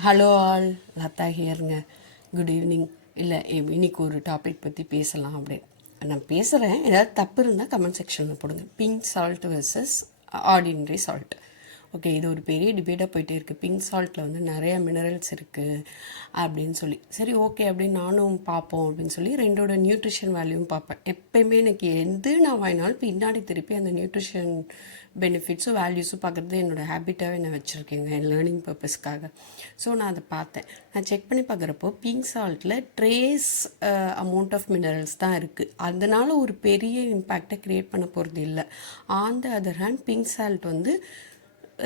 Hello all, Latha ஹியருங்க. Good evening. இல்லை, இன்னைக்கு ஒரு டாபிக் பற்றி பேசலாம் அப்படின்னு நான் பேசுகிறேன். ஏதாவது தப்பு இருந்தால் கமெண்ட் செக்ஷனில் போடுங்க. Pink salt versus ordinary salt. Okay, இது ஒரு பெரிய டிபேட்டாக போயிட்டே இருக்குது. பிங்க் சால்ட்டில் வந்து நிறைய மினரல்ஸ் இருக்குது அப்படின்னு சொல்லி. சரி, ஓகே அப்படின்னு நானும் பார்ப்போம் அப்படின்னு சொல்லி ரெண்டோட நியூட்ரிஷன் வேல்யூவும் பார்ப்பேன். எப்போயுமே எனக்கு எது நான் வாங்கினாலும் பின்னாடி திருப்பி அந்த நியூட்ரிஷன் பெனிஃபிட்ஸும் வேல்யூஸும் பார்க்குறது என்னோடய ஹேபிட்டாகவே நான் வச்சுருக்கேங்க, என் லேர்னிங் பர்பஸ்க்காக. ஸோ நான் அதை பார்த்தேன். நான் செக் பண்ணி பார்க்குறப்போ பிங்க் சால்ட்டில் ட்ரேஸ் அமௌண்ட் ஆஃப் மினரல்ஸ் தான் இருக்குது. அதனால் ஒரு பெரிய இம்பேக்டை க்ரியேட் பண்ண போகிறது இல்லை. On the other hand pink salt வந்து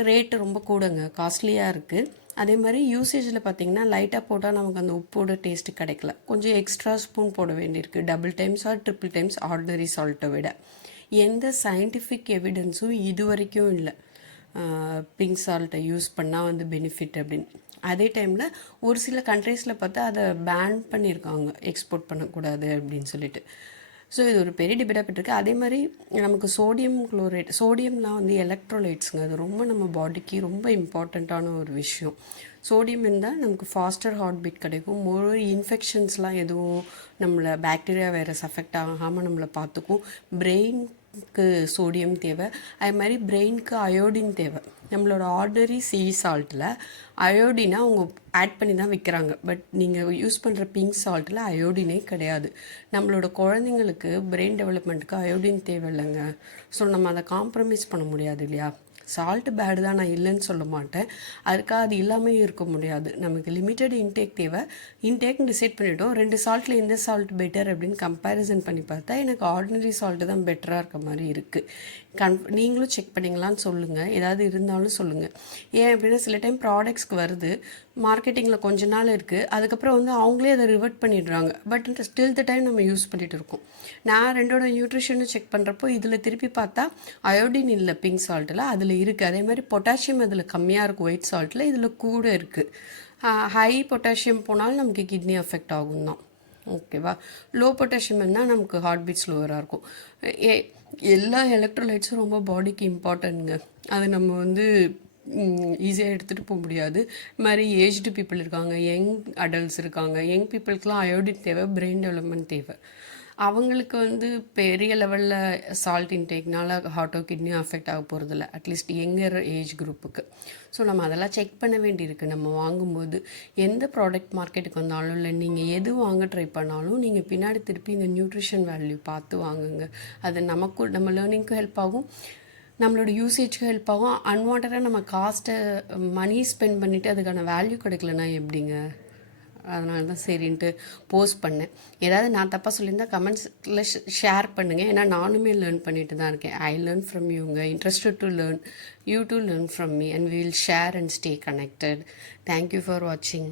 ரேட்டு ரொம்ப கூடங்க, காஸ்ட்லியாக இருக்குது. அதே மாதிரி யூசேஜில் பார்த்திங்கன்னா லைட்டாக போட்டால் நமக்கு அந்த உப்போட டேஸ்ட்டு கிடைக்கல. கொஞ்சம் எக்ஸ்ட்ரா ஸ்பூன் போட வேண்டியிருக்கு, double times or triple times ordinary சால்ட்டை விட. எந்த சயின்டிஃபிக் எவிடன்ஸும் இது வரைக்கும் இல்லை பிங்க் சால்ட்டை யூஸ் பண்ணால் வந்து பெனிஃபிட் அப்படின்னு. அதே டைமில் ஒரு சில கண்ட்ரீஸில் பார்த்தா அதை பேன் பண்ணியிருக்காங்க, எக்ஸ்போர்ட் பண்ணக்கூடாது அப்படின்னு சொல்லிட்டு. ஸோ இது ஒரு பெரிய டிபேட்டாக போயிட்டுருக்கு. அதே மாதிரி நமக்கு சோடியம் குளோரைட், சோடியம்லாம் வந்து எலக்ட்ரோலைட்ஸுங்க. அது ரொம்ப நம்ம பாடிக்கு ரொம்ப இம்பார்ட்டண்ட்டான ஒரு விஷயம். சோடியம் இருந்தால் நமக்கு ஃபாஸ்டர் ஹார்ட் பீட் கிடைக்கும். மோர் இன்ஃபெக்ஷன்ஸ்லாம் எதுவும் நம்மளை பாக்டீரியா வைரஸ் அஃபெக்ட் ஆகாமல் நம்மளை பார்த்துக்கும். பிரெயினுக்கு சோடியம் தேவை, அது மாதிரி பிரெயினுக்கு அயோடின் தேவை. நம்மளோட ஆர்டினரி சீ சால்ட்டில் அயோடினை அவங்க ஆட் பண்ணி தான் விற்கிறாங்க. பட் நீங்கள் யூஸ் பண்ணுற பிங்க் சால்ட்டில் அயோடினே கிடையாது. நம்மளோட குழந்தைங்களுக்கு பிரெயின் டெவலப்மெண்ட்டுக்கு அயோடின் தேவை இல்லைங்க. ஸோ நம்ம அதை காம்ப்ரமைஸ் பண்ண முடியாது இல்லையா. சால்ட்டு பேடு தான், நான் இல்லைன்னு சொல்ல மாட்டேன். அதுக்காக அது இல்லாமல் இருக்க முடியாது. நமக்கு லிமிட்டட் இன்டேக் தேவை. இன்டேக்னு டிசைட் பண்ணிட்டோம். ரெண்டு சால்ட்டில் எந்த சால்ட் பெட்டர் அப்படின்னு கம்பேரிசன் பண்ணி பார்த்தா எனக்கு ஆர்டினரி சால்ட்டு தான் பெட்டராக இருக்க மாதிரி இருக்குது. நீங்களும் செக் பண்ணிங்களான்னு சொல்லுங்கள், ஏதாவது இருந்தாலும் சொல்லுங்கள். ஏன் அப்படின்னா சில டைம் ப்ராடக்ட்ஸ்க்கு வருது, மார்க்கெட்டிங்கில் கொஞ்ச நாள் இருக்குது, அதுக்கப்புறம் வந்து அவங்களே அதை ரிவர்ட் பண்ணிடுறாங்க. பட் ஸ்டில் த டைம் நம்ம யூஸ் பண்ணிகிட்டு இருக்கோம். நான் ரெண்டோட நியூட்ரிஷனும் செக் பண்ணுறப்போ இதில் திருப்பி பார்த்தா அயோடின் இல்லை பிங்க் சால்ட்டில், அதில் இருக்குது. அதே மாதிரி பொட்டாசியம் அதில் கம்மியாக இருக்கும் ஒயிட் சால்ட்டில், இதில் கூட இருக்குது. ஹை பொட்டாசியம் போனாலும் நமக்கு கிட்னி அஃபெக்ட் ஆகும் தான், ஓகேவா. லோ பொட்டாசியம் இருந்தால் நமக்கு ஹார்ட் பீட் ஸ்லோவராக இருக்கும். எல்லா எலக்ட்ரோலைட்ஸும் ரொம்ப பாடிக்கு இம்பார்ட்டன்ட்ங்க. அது நம்ம வந்து ஈஸியாக எடுத்துகிட்டு போக முடியாது. இது மாதிரி ஏஜ்டு பீப்புள் இருக்காங்க, யங் அடல்ட்ஸ் இருக்காங்க. யங் பீப்புளுக்குலாம் அயோடின் தேவை, பிரெயின் டெவலப்மெண்ட் தேவை. அவங்களுக்கு வந்து பெரிய லெவலில் சால்ட் இன்டேக்னால ஹார்ட்டோ கிட்னியும் அஃபெக்ட் ஆக போகிறதில்ல, அட்லீஸ்ட் யங்கர் ஏஜ் குரூப்புக்கு. ஸோ நம்ம அதெல்லாம் செக் பண்ண வேண்டியிருக்கு. நம்ம வாங்கும்போது எந்த ப்ராடக்ட் மார்க்கெட்டுக்கு வந்தாலும் இல்லை நீங்கள் எது வாங்க ட்ரை பண்ணாலும் நீங்கள் பின்னாடி திருப்பி இந்த நியூட்ரிஷன் வேல்யூ பார்த்து வாங்குங்க. அது நமக்கு நம்ம லேர்னிங்க்கும் ஹெல்ப் ஆகும், நம்மளோட யூசேஜ்க்கு ஹெல்ப் ஆகும். அன்வான்டாக நம்ம காஸ்ட்டை மணி ஸ்பெண்ட் பண்ணிவிட்டு அதுக்கான வேல்யூ கிடைக்கலனா எப்படிங்க. அதனால தான் சரின்ட்டு போஸ்ட் பண்ணேன். ஏதாவது நான் தப்பாக சொல்லியிருந்தால் கமெண்ட்ஸில் ஷேர் பண்ணுங்கள். ஏன்னா நானுமே லேர்ன் பண்ணிட்டு தான் இருக்கேன். ஐ லேர்ன் ஃப்ரம் யூங்க, interested to learn, you to learn from me, and we will share and stay connected. Thank you for வாட்சிங்.